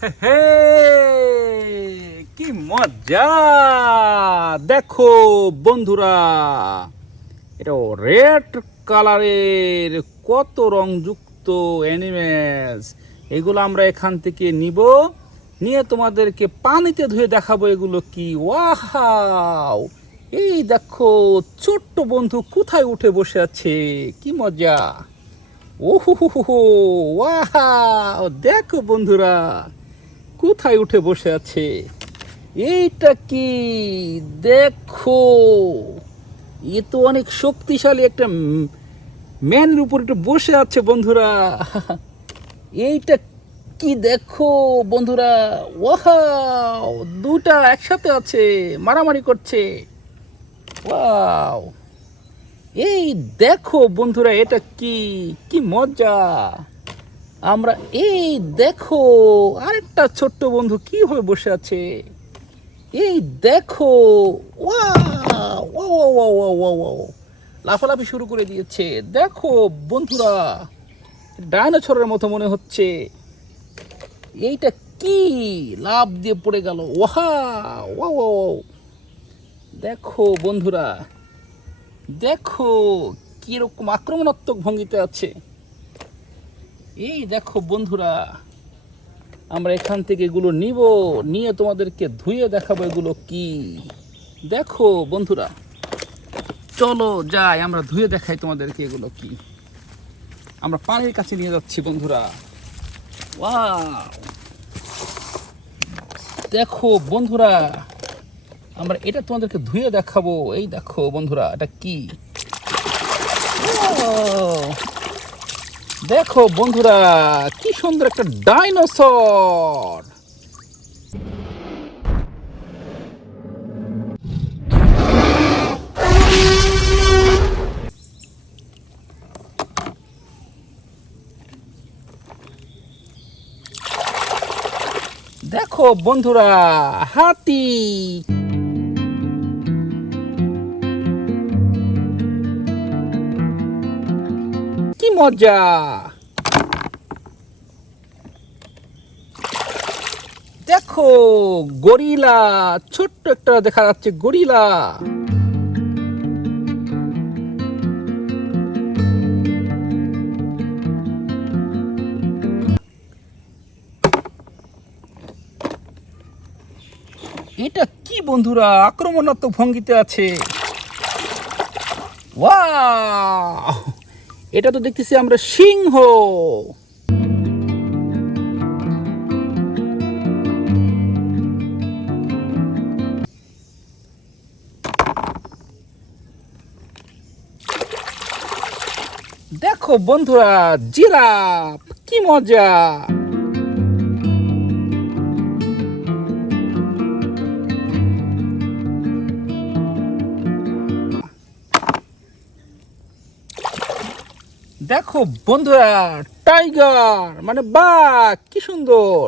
হে কি মজা! দেখো বন্ধুরা, এটা রেড কালারের কত রংযুক্ত অ্যানিমেলস। এগুলো আমরা এখান থেকে নিয়ে তোমাদেরকে পানিতে ধুয়ে দেখাবো এগুলো কি। ওয়াও, এই দেখো ছোট্ট বন্ধু কোথায় উঠে বসে আছে, কি মজা! ওহো, ওয়াও, দেখো বন্ধুরা কোথায় উঠে বসে আছে। এইটা কি দেখো, এ তো অনেক শক্তিশালী একটা ম্যানের উপর একটু বসে আছে বন্ধুরা। এইটা কি দেখো বন্ধুরা, ওয়াও, দুটা একসাথে আছে, মারামারি করছে। ওয়াও, এই দেখো বন্ধুরা, এটা কি কি মজা! আমরা এই দেখো আরেকটা ছোট্ট বন্ধু কিভাবে বসে আছে। এই দেখো, wow wow wow wow wow wow, লাফালাফি শুরু করে দিয়েছে। দেখো বন্ধুরা, ডাইনোসরের মতো মনে হচ্ছে। এইটা কি লাফ দিয়ে পড়ে গেল। ওয়াও ওয়াও ওয়াও, দেখো বন্ধুরা, দেখো কিরকম আক্রমণাত্মক ভঙ্গিতে আছে। এই দেখো বন্ধুরা, আমরা এখান থেকে এগুলো নিয়ে তোমাদেরকে ধুয়ে দেখাবো এগুলো কি। দেখো বন্ধুরা, চলো যাই, আমরা ধুয়ে দেখাই তোমাদেরকে এগুলো কি। আমরা পানির কাছে নিয়ে যাচ্ছি বন্ধুরা। ওয়াও, দেখো বন্ধুরা, আমরা এটা তোমাদেরকে ধুয়ে দেখাবো। এই দেখো বন্ধুরা, এটা কি। দেখো বন্ধুরা, কি সুন্দর একটা ডাইনোসর। দেখো বন্ধুরা, হাতি। কি মজা! দেখো গরিলা, ছোট্ট একটা দেখা যাচ্ছে গরিলা। এটা কি বন্ধুরা, আক্রমণাত্মক ভঙ্গিতে আছে। ওয়াও, এটা তো দেখতেছি আমরা সিংহ। দেখো বন্ধুরা, জিরাফ, কি মজা! দেখো বন্ধুরা, টাইগার মানে বাঘ, কি সুন্দর!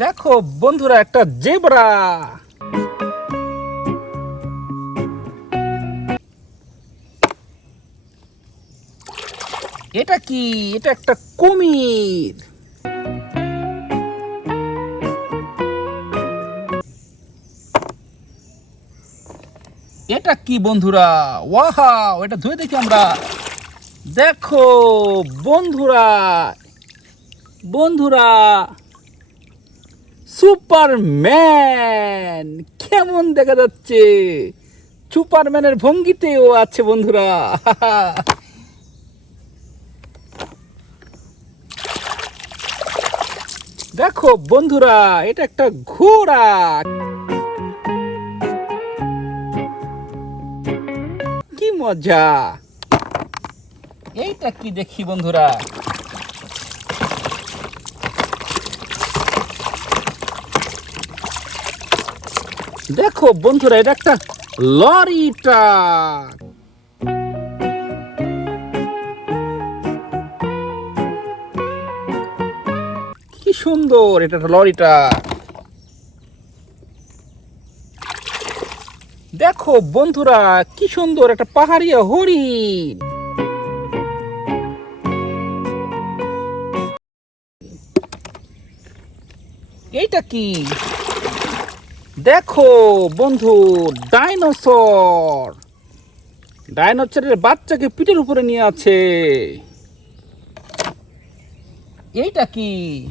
দেখো বন্ধুরা, একটা জেব্রা। এটা কি, এটা একটা কুমির। এটা কি বন্ধুরা, ওয়াও, এটা ধুয়ে দেখি আমরা। দেখো বন্ধুরা, বন্ধুরা, সুপারম্যান কেমন দেখা যাচ্ছে। সুপারম্যানের ভঙ্গিতেও আছে বন্ধুরা। দেখো বন্ধুরা, এটা একটা ঘোড়া। কি মজা! এইটা কি দেখি বন্ধুরা, দেখো বন্ধুরা, এটা একটা লরি ট্রাক। কি সুন্দর, এটা একটা লরি ট্রাক। দেখো বন্ধুরা, কি সুন্দর একটা পাহাড়িয়া হরিণ। এইটা কি? দেখো বন্ধু, ডাইনোসর। ডাইনোসরের বাচ্চাকে পিঠের উপরে নিয়ে আছে। এইটা কি?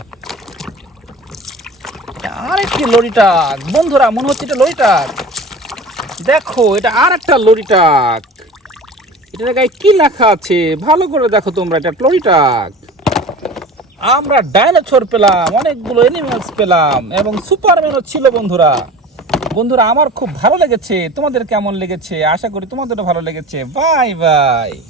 আরেকটি লরিটাক। বন্ধুরা, মনে হচ্ছে এটা লরিটাক। দেখো, এটা আর একটা লরিটাক। এটার গায়ে কি লেখা আছে ভালো করে দেখো তোমরা, এটা লরিটাক। আমরা ডাইনোসর পেলাম, অনেকগুলো এনিমেলস পেলাম এবং সুপারম্যানও ছিল বন্ধুরা। বন্ধুরা, আমার খুব ভালো লেগেছে। তোমাদের কেমন লেগেছে? আশা করি তোমাদেরও ভালো লেগেছে। Bye bye.